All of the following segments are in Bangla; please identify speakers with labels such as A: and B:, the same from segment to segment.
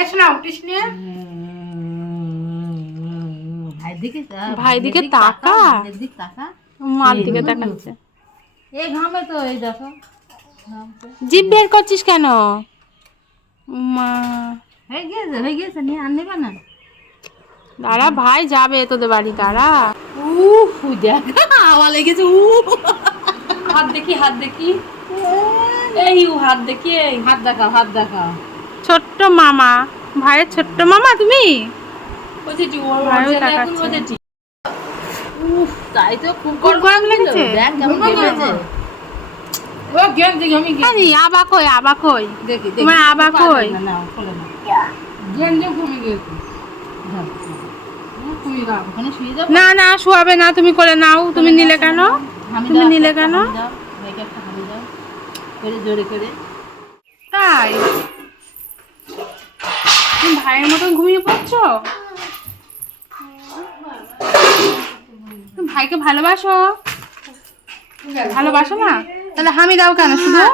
A: এস না উঠিস নিয়ে?
B: ভাই দিকে
C: তাকা।
B: দিক
C: মার দিকে দেখাচ্ছে
B: এই ঘামে তো এই দেখো।
C: জিভ বের করছিস কেন? মা।
B: হয়ে গিয়েছে হয়ে গিয়েছে নিয়ে আর নেবে না।
C: দাঁড়া ভাই যাবে তোদের বাড়ি দাঁড়া।
B: উফ দেখ হাওয়া লেগেছে উফ
C: হাত দেখি হাত দেখি। এই উ হাত দেখি এই
B: হাত দেখাও হাত দেখাও।
C: ছোট্ট মামা। ভাইয়ের ছোট্ট মামা তুমি? আবা কই আবা কই
B: দেখি দেখি
C: তোমার কই?
B: না না
C: শোয়াবে না তুমি করে নাও। তুমি নিলে কেন? তুমি নিলে কেন? তাই? তুমি ভাইয়ের মতন ঘুমিয়ে পড়ছো? ভাইকে ভালোবাসো? ভালোবাসো না? তাহলে হামি দাও কেন? শুধু?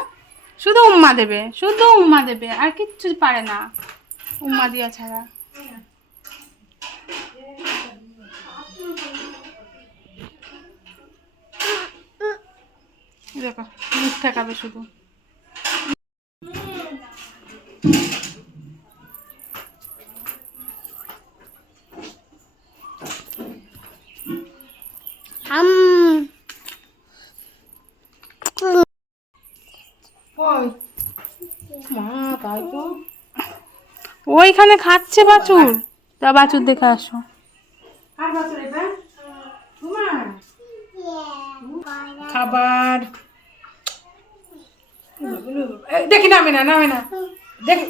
C: শুধু উম্মা দেবে। শুধু উম্মা দেবে। আর কিচ্ছু পারে না। উম্মা দিয়া ছাড়া। দেখো, মুখ ঠেকাবে শুধু।
A: ওই মা তাই তো।
C: ওইখানে খাচ্ছে বাছুর। তা বাছুর দেখে আসো।
A: আর বাচ্চা এটা? তোমার? খাবার। দেখি নামে না নামে না। দেখি।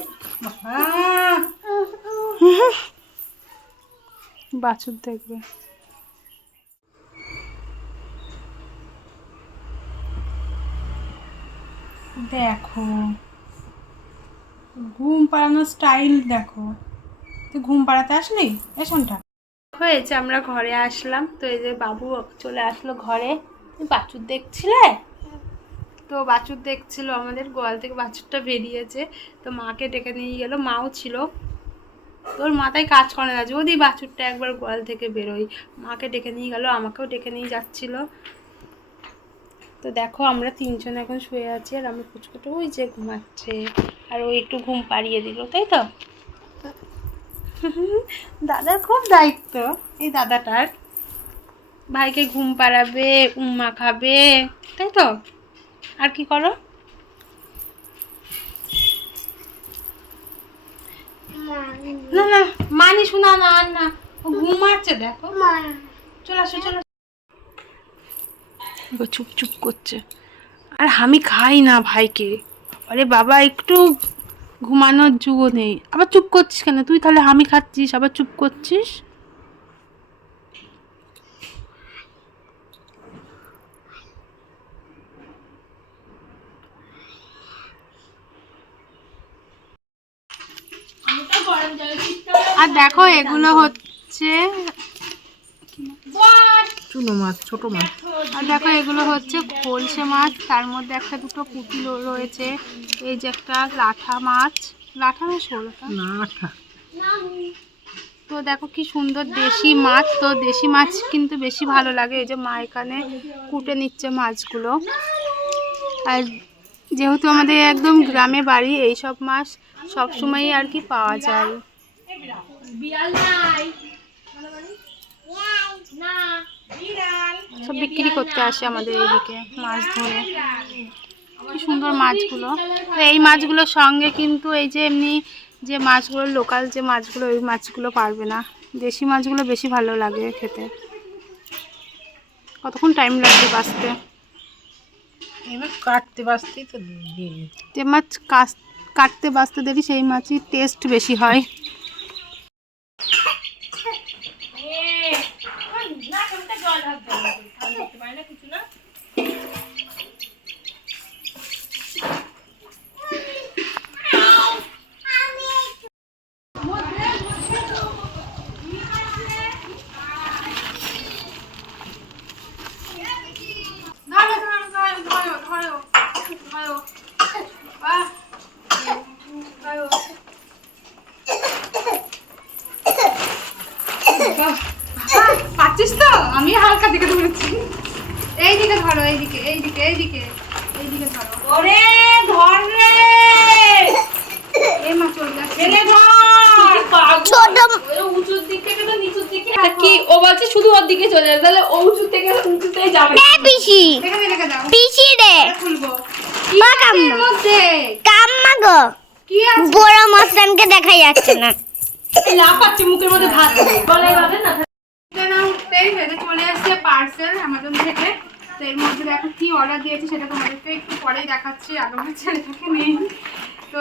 C: বাছুর দেখবে। দেখো। ঘুম পাড়ানোর স্টাইল দেখো। তুই ঘুম পাড়াতে আসলি? এসনটা হয়েছে, আমরা ঘরে আসলাম। তো এই যে বাবু চলে আসলো ঘরে। তুমি বাছুর দেখছিলে? তো বাছুর দেখছিল আমাদের, গোয়াল থেকে বাছুরটা বেরিয়েছে। তো মাকে ডেকে নিয়ে গেলো, মাও ছিল। তোর মাথায় কাজ করে না, যদি বাছুরটা একবার গোয়াল থেকে বেরোই মাকে ডেকে নিয়ে গেল, আমাকেও ডেকে নিয়ে যাচ্ছিল। তো দেখো আমরা তিনজন এখন শুয়ে আছি আর আমি পুচকুটো ওই যে ঘুমাচ্ছে। আর ওই একটু ঘুম পাড়িয়ে দিল তাই তো? দাদার খুব দায়িত্ব এই দাদাটার। ভাইকে ঘুম পাড়াবে উম্মা খাবে তাই তো? আর কি করো? না না মানি শোনা না আর না। ও ঘুমাচ্ছে দেখো। চলে আসো চলে আসো। চুপ চুপ করছে। আর আমি খাই না ভাইকে। আরে বাবা, একটু ঘুমানোর যুগও নেই। আবার চুপ করছিস কেন? তুই তাহলে আমি খাচ্ছিস, আবার চুপ করছিস? আর দেখো, এগুলো হচ্ছে
B: চুনো মাছ ছোট মাছ।
C: আর দেখো এগুলো হচ্ছে খোলসে মাছ। তার মধ্যে একটা দুটো পুঁটি রয়েছে। এই যে একটা লাঠা মাছ। লাঠা না শোলটা
B: না আঠা
C: তো দেখো কি সুন্দর দেশি মাছ। তো দেশি মাছ কিন্তু বেশি ভালো লাগে। এই যে মা এখানে কুটে নিচ্ছে মাছগুলো। আর যেহেতু আমাদের একদম গ্রামে বাড়ি এই সব মাছ সবসময়ই আর কি পাওয়া যায়। সব বিক্রি করতে আসে আমাদের এইদিকে মাছ ধরে। কি সুন্দর মাছগুলো। তো এই মাছগুলোর সঙ্গে কিন্তু এই যে এমনি যে মাছগুলো লোকাল যে মাছগুলো ওই মাছগুলো পারবে না। দেশি মাছগুলো বেশি ভালো লাগে খেতে। কতক্ষণ টাইম লাগবে বাঁচতে?
A: এবার কাটতে বাঁচতেই তো
C: যে মাছ কাস- কাটতে বাঁচতে দেরি সেই মাছই টেস্ট বেশি হয়
A: ধরো ধরো ধরো ধরো ধরো ধরো বাহ ধরো
C: পাচ্ছিস তো আমি হালকা দিকে ধরেছি এইদিকে ধরো এইদিকে এইদিকে এইদিকে এইদিকে ধরো।
B: ওরে ধর রে!
C: এ মা চলে যাচ্ছে।
B: ছেলে ধর!
D: ছোট
B: উঁচুর দিক থেকে তো নিচুর দিকে কি ও বলছে শুধু ওর দিকে চলে যাবে তাহলে ও উঁচুর থেকে উঁচুতেই যাবে।
D: এ পিসি?
C: এখানে রেখে দাও।
D: পিসি রে।
C: এটা খুলবো।
D: মা কাম্মা কাম্মা গো।
C: কি আছে?
D: বড় মস্তানকে দেখা যাচ্ছে না।
B: লাফাচ্ছে মুখের মধ্যে ভাত। বলে যাবে না।
C: চলে এসেছে পার্সেল অ্যামাজন থেকে। তো এর মধ্যে দেখো কি অর্ডার দিয়েছি সেটা তোমাদেরকে একটু পরেই দেখাচ্ছি আগে আমার ছেলেটাকে নেই। তো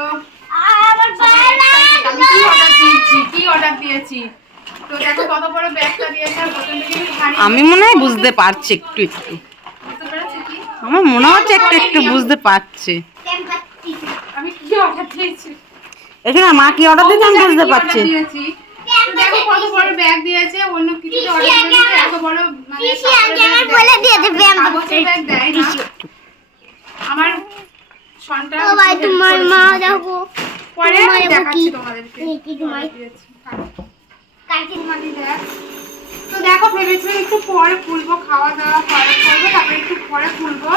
C: আমি কি অর্ডার দিয়েছি কি অর্ডার দিয়েছি। তো দেখো কত বড় ব্যাগটা দিয়েছে
A: আমি মনে হয় বুঝতে পারছি একটু একটু।
C: বুঝতে পেরেছ কি?
A: আমার মনে হচ্ছে একটু একটু বুঝতে পারছি।
C: আমি কি অর্ডার দিয়েছি?
A: এখানে মা কি অর্ডার দিয়েছে আমি বুঝতে পারছি।
C: দেখো কত বড় ব্যাগ দিয়েছে অন্য কিছু অর্ডার দিয়েছে এত বড় মানে
D: বলে দিয়েছে
C: ব্যাগ দেয় না। আমার সন্তান
D: তোমার মা দেখো।
C: পরে
D: তোমার
C: আমি
D: এবার
C: দেখাচ্ছি তোমাদেরকে।
D: কি কি তোমার?
C: order দিয়েছি। কাকির মাটি দেখ। তো দেখো ভেবেছিলাম একটু পরে খুলবো খাওয়া দাওয়া পরে করব তারপরে একটু পরে খুলবো।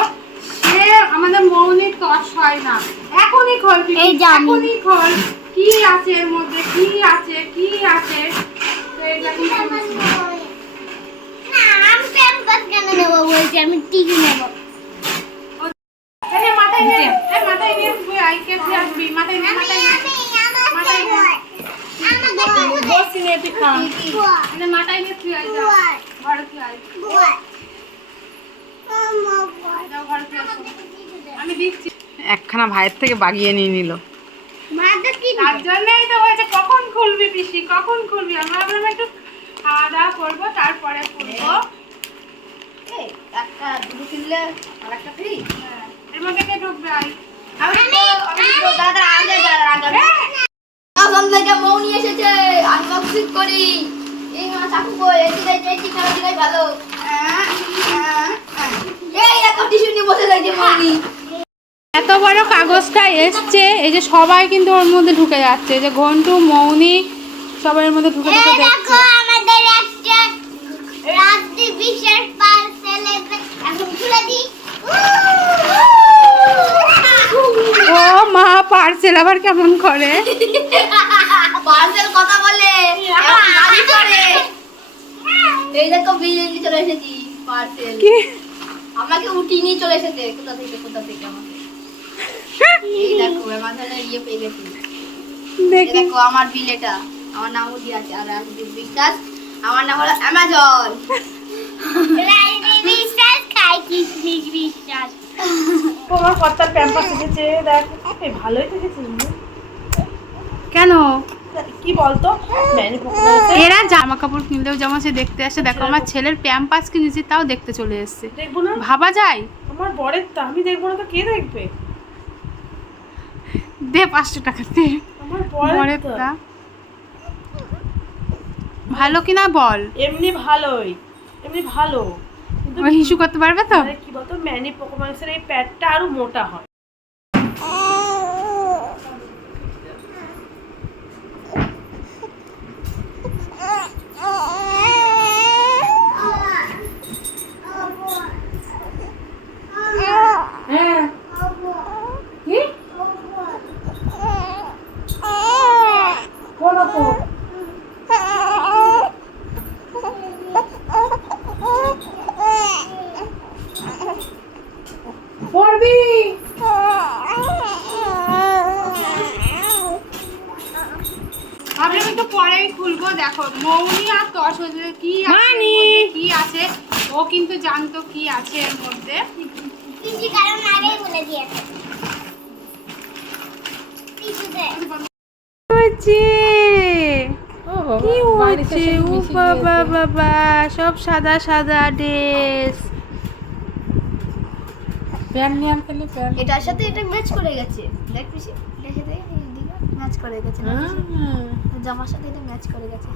C: সে আমাদের মৌলিক তস হয় না। এখনই খোল এখনই খোল। কি আছে এর মধ্যে? কি আছে? কি আছে? তো এটা কি খুলছি।
D: না আমি প্যাম্পাস কেন নেব বলছি আমি টিকি নেব।
C: মাথায় নে মাথায় নিয়ে আই কে আসবি? মাথায় নে মাথায় মাথায় নে
B: বসি নিয়ে তুই খা।
C: মাথায় নিয়ে তুই আই যা। ঘরে তুই আই যাও ঘরে তুই আসো আমি দিচ্ছি।
A: একখানা ভাইয়ের থেকে বাগিয়ে নিয়ে নিল।
C: তার জন্যই তো হয়েছে কখন খুলবি পিসি? কখন খুলবি? আমরা ভাবলাম একটু খাওয়া দাওয়া করব তারপরে খুলবো।
D: একটা দুটো কিনলে আর একটা ফ্রি
C: হ্যাঁ,
D: মৌনি এসেছে। আনবক্সিং করি। এই চাকু কই ভালো। এই দেখো টিস্যু নিয়ে বসে মৌনি
C: এত বড় কাগজটা এসছে এই যে সবাই কিন্তু ওর মধ্যে ঢুকে যাচ্ছে। যে ঘন্টু মৌনি সবাই মধ্যে ঢুকে ঢুকে দেখছে।
D: আমাদের একটা রাত্রি বিশেষ
C: ও মা পার্সেল আবার কেমন করে?
D: পার্সেল কথা বলে। করে। এই দেখো বিরিয়ানি চলে এসেছি পার্সেল
C: কি?
D: আমাকে উঠিয়ে নিয়ে চলে এসেছে। কোথা থেকে কোথা থেকে আমাকে? এই দেখো অ্যামাজনে ইয়ে পেয়ে গেছি।
C: দেখো।
D: আমার বিল এটা। আমার নামও দিয়ে আছে। আর বিশ্বাস আমার নাম হলো অ্যামাজন।
B: তোমার কর্তার প্যাম্পাস এসেছে দেখ ভালোই দেখেছিস
C: কেন?
B: কি বলতো?
C: এরা জামা কাপড় কিনলেও যেমন সে দেখতে আসে দেখো আমার ছেলের প্যাম্পাস কিনেছি তাও দেখতে চলে এসছে।
B: দেখব না?
C: ভাবা যায়?
B: আমার বরের তা আমি দেখব না তো কে দেখবে?
C: দে পাঁচশো টাকা দে।
B: বরের তা।
C: ভালো কিনা বল?
B: এমনি ভালোই এমনি ভালো।
C: ওই হিসু করতে পারবে তো?
B: মানে কি বলতো ম্যানি পারফরমেন্সের এই প্যাডটা আরও মোটা হয়।
C: হ্যাঁ কি কোন অপর পড়বি ভাবলাম একটু পরেই খুলবো দেখো মৌনি আর তস কি আছে কি আছে? ও কিন্তু জানতো কি আছে এর মধ্যে।
D: পিসি কারণ আগেই বলে দিয়েছে।
C: কি ও বাবা বাবা সব সাদা সাদা ড্রেস।
D: এটার সাথে এটা ম্যাচ করে গেছে। দেখ পিসি এটার সাথে ম্যাচ করে গেছে জামার সাথে এটা ম্যাচ করে গেছে।